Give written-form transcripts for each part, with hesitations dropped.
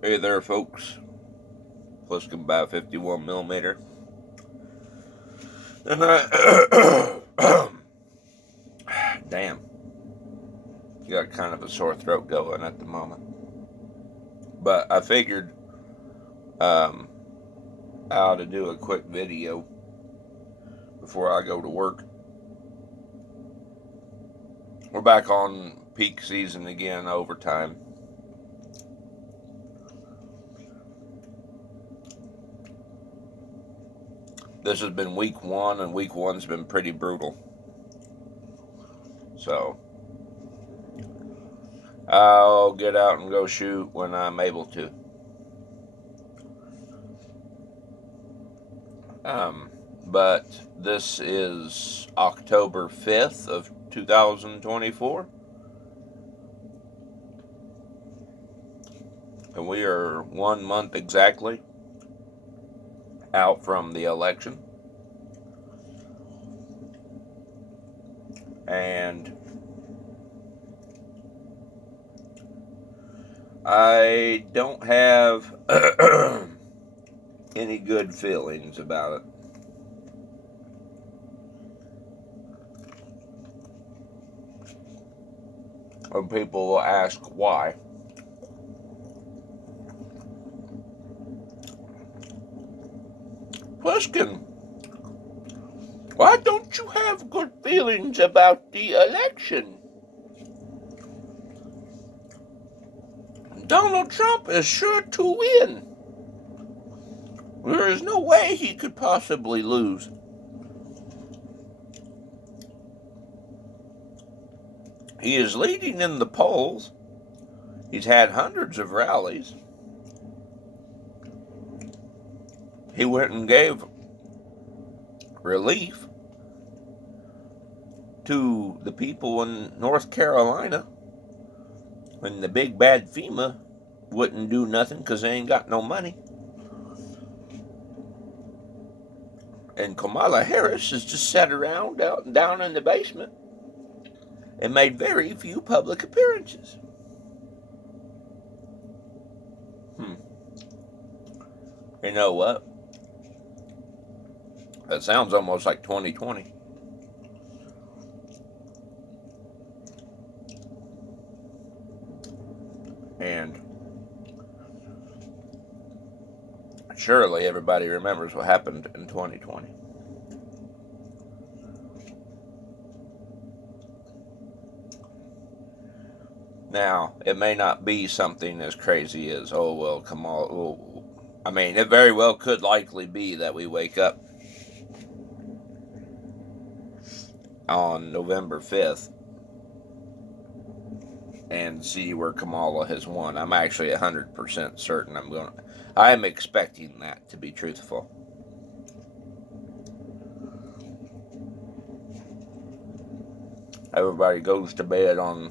Hey there, folks. Pliskin by 51 millimeter, and damn, got kind of a sore throat going at the moment. But I figured um, I ought to do a quick video before I go to work. We're back on peak season again, overtime. This has been week one, and week one's been pretty brutal. So I'll get out and go shoot when I'm able to. Um, but this is October 5th of 2024, and we are 1 month exactly out from the election. And I don't have any good feelings about it. When people will ask why, Pliskin, why don't you have good feelings about the election? Donald Trump is sure to win. There is no way he could possibly lose. He is leading in the polls. He's had hundreds of rallies. He went and gave relief to the people in North Carolina when the big bad FEMA wouldn't do nothing because they ain't got no money. And Kamala Harris has just sat around down in the basement and made very few public appearances. You know what? That sounds almost like 2020. And surely everybody remembers what happened in 2020. Now, it may not be something as crazy as, oh, well, come on. Oh, I mean, it very well could likely be that we wake up on November 5th and see where Kamala has won. I'm actually 100% certain I am expecting that, to be truthful. Everybody goes to bed on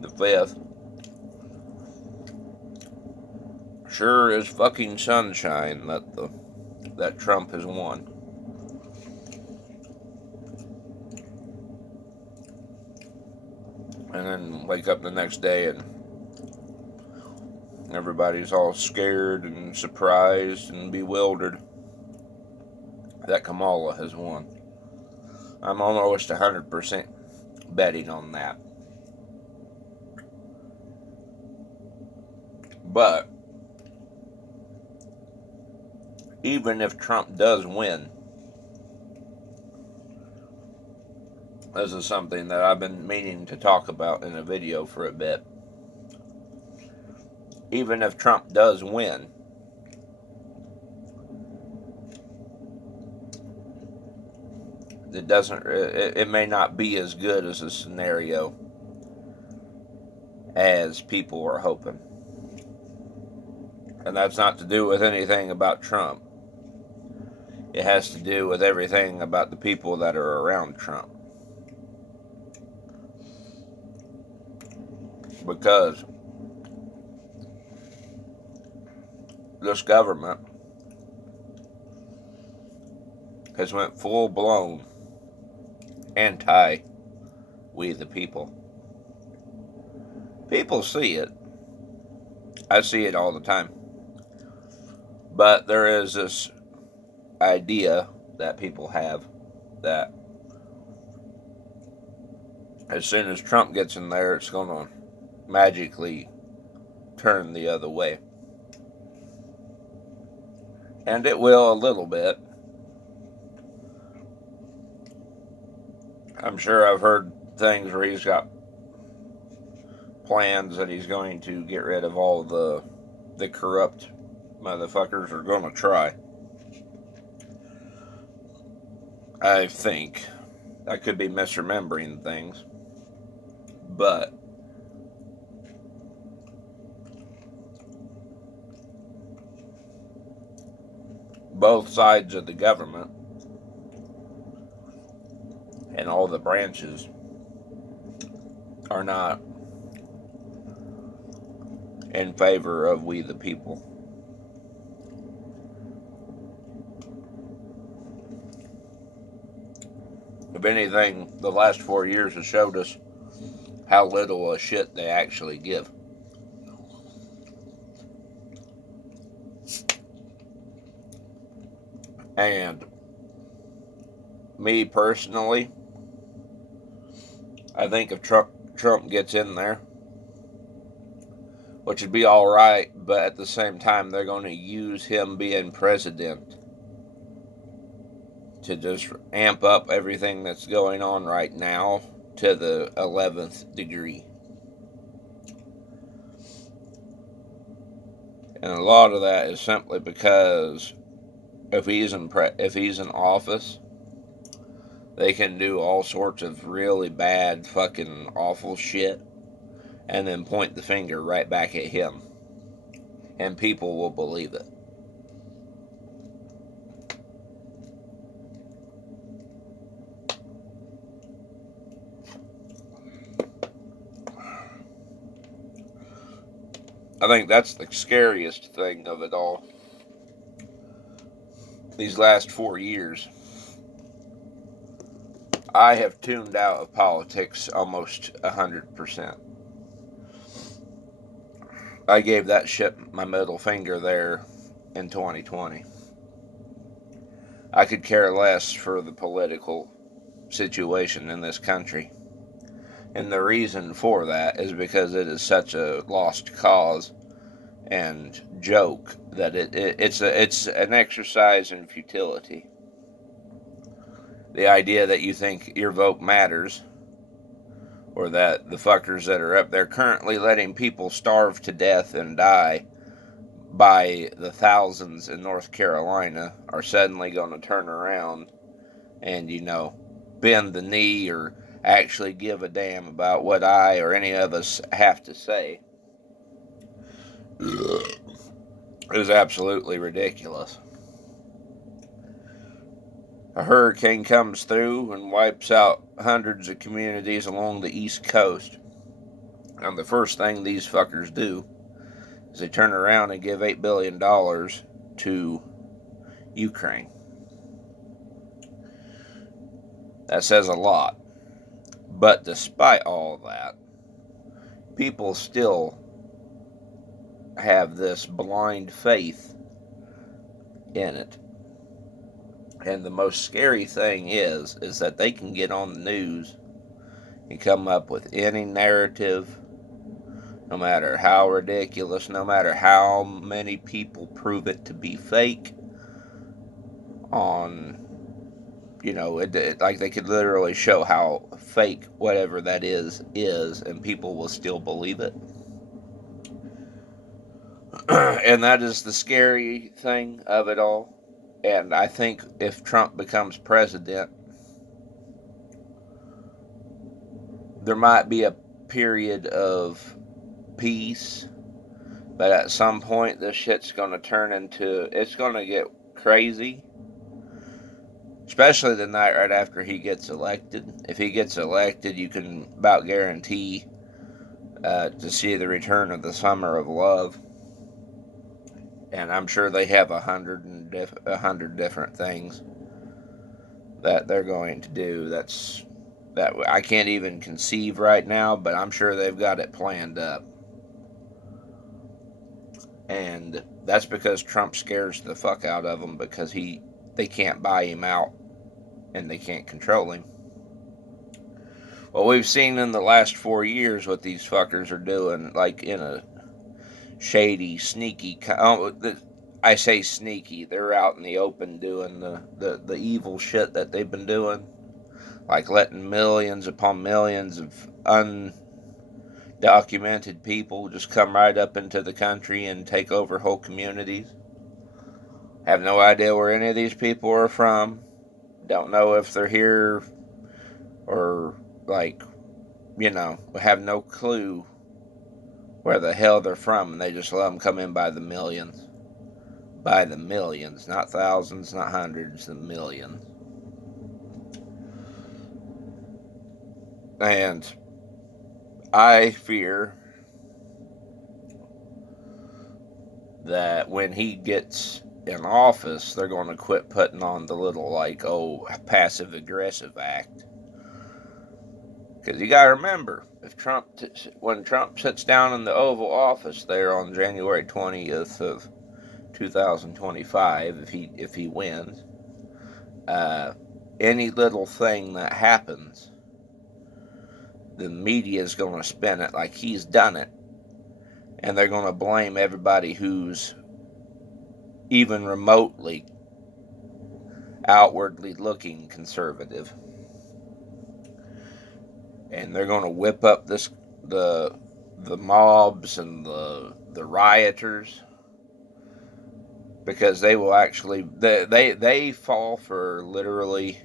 the 5th. Sure is fucking sunshine that Trump has won. And then wake up the next day and everybody's all scared and surprised and bewildered that Kamala has won. I'm almost 100% betting on that. But even if Trump does win, this is something that I've been meaning to talk about in a video for a bit. Even if Trump does win, it may not be as good as a scenario as people are hoping. And that's not to do with anything about Trump. It has to do with everything about the people that are around Trump. Because this government has went full blown anti we the people. People see it. I see it all the time. But there is this idea that people have that as soon as Trump gets in there, it's going to magically turn the other way. And it will a little bit. I'm sure I've heard things where he's got plans that he's going to get rid of all the corrupt motherfuckers are going to try. I think. I could be misremembering things. But both sides of the government and all the branches are not in favor of we the people. If anything, the last 4 years has showed us how little a shit they actually give. And me personally, I think if Trump gets in there, which would be alright, but at the same time, they're going to use him being president to just amp up everything that's going on right now to the 11th degree. And a lot of that is simply because if he's in office, they can do all sorts of really bad, fucking awful shit and then point the finger right back at him. And people will believe it. I think that's the scariest thing of it all. These last 4 years, I have tuned out of politics almost 100%. I gave that shit my middle finger there in 2020. I could care less for the political situation in this country. And the reason for that is because it is such a lost cause and joke that it's an exercise in futility. The idea that you think your vote matters, or that the fuckers that are up there currently letting people starve to death and die by the thousands in North Carolina are suddenly going to turn around and, bend the knee or actually give a damn about what I or any of us have to say. It is absolutely ridiculous. A hurricane comes through and wipes out hundreds of communities along the East Coast. And the first thing these fuckers do is they turn around and give $8 billion to Ukraine. That says a lot. But despite all that, people still have this blind faith in it. And the most scary thing is that they can get on the news and come up with any narrative, no matter how ridiculous, no matter how many people prove it to be fake, on, like they could literally show how fake whatever that is, and people will still believe it. And that is the scary thing of it all. And I think if Trump becomes president, there might be a period of peace, but at some point this shit's going to turn into, it's going to get crazy, especially the night right after he gets elected. If he gets elected, you can about guarantee to see the return of the summer of love. And I'm sure they have 100 different things that they're going to do. That's that I can't even conceive right now, but I'm sure they've got it planned up. And that's because Trump scares the fuck out of them, because they can't buy him out and they can't control him. Well, we've seen in the last 4 years what these fuckers are doing, like in a shady, sneaky. I say sneaky. They're out in the open doing the evil shit that they've been doing, like letting millions upon millions of undocumented people just come right up into the country and take over whole communities. Have no idea where any of these people are from. Don't know if they're here or, like, have no clue where the hell they're from, and they just let them come in by the millions. By the millions, not thousands, not hundreds, the millions. And I fear that when he gets in office, they're going to quit putting on the little, like, passive-aggressive act. Because you got to remember, when Trump sits down in the Oval Office there on January 20th of 2025, if he wins, any little thing that happens, the media is going to spin it like he's done it, and they're going to blame everybody who's even remotely outwardly looking conservative. And they're going to whip up the mobs and the rioters, because they will actually they fall for literally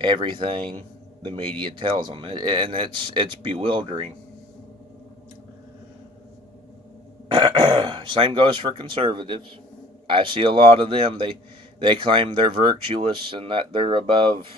everything the media tells them, and it's bewildering. Same goes for conservatives. I see a lot of them. They claim they're virtuous and that they're above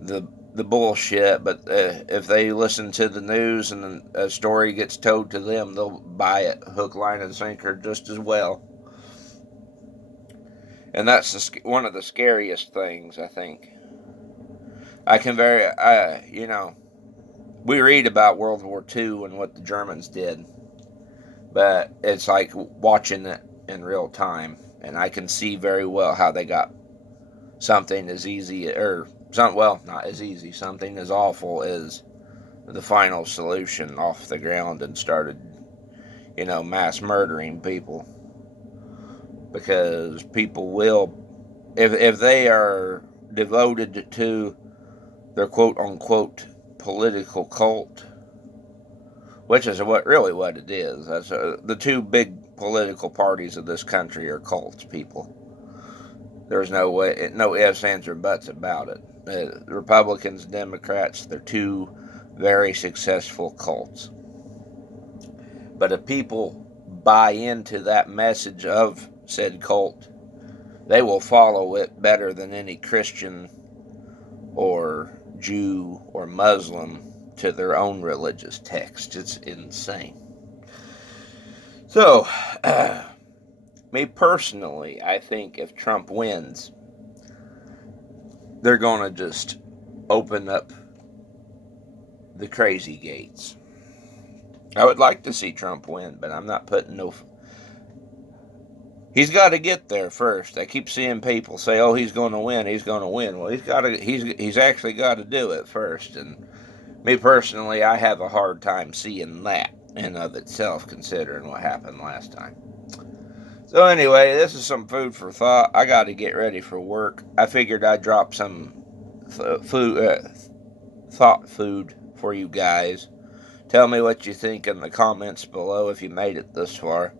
the bullshit, but if they listen to the news and a story gets told to them, they'll buy it hook, line, and sinker just as well. And that's one of the scariest things, I think. We read about World War II and what the Germans did, but it's like watching it in real time, and I can see very well how they got something as easy, not as easy, something as awful as the final solution off the ground and started, mass murdering people. Because people will, if they are devoted to their quote-unquote political cult, which is what it is. That's the two big political parties of this country are cults, people. There's no ifs, ands, or buts about it. Republicans, Democrats, they're two very successful cults. But if people buy into that message of said cult, they will follow it better than any Christian or Jew or Muslim to their own religious text. It's insane. So, me personally, I think if Trump wins, they're going to just open up the crazy gates. I would like to see Trump win, but I'm not putting no... He's got to get there first. I keep seeing people say, "Oh, he's going to win. He's going to win." Well, he's actually got to do it first. And me personally, I have a hard time seeing that in of itself, considering what happened last time. So anyway, this is some food for thought. I got to get ready for work. I figured I'd drop some thought food for you guys. Tell me what you think in the comments below if you made it this far.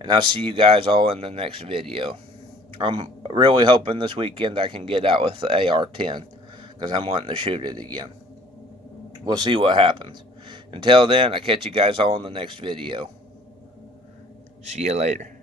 And I'll see you guys all in the next video. I'm really hoping this weekend I can get out with the AR-10, because I'm wanting to shoot it again. We'll see what happens. Until then, I'll catch you guys all in the next video. See you later.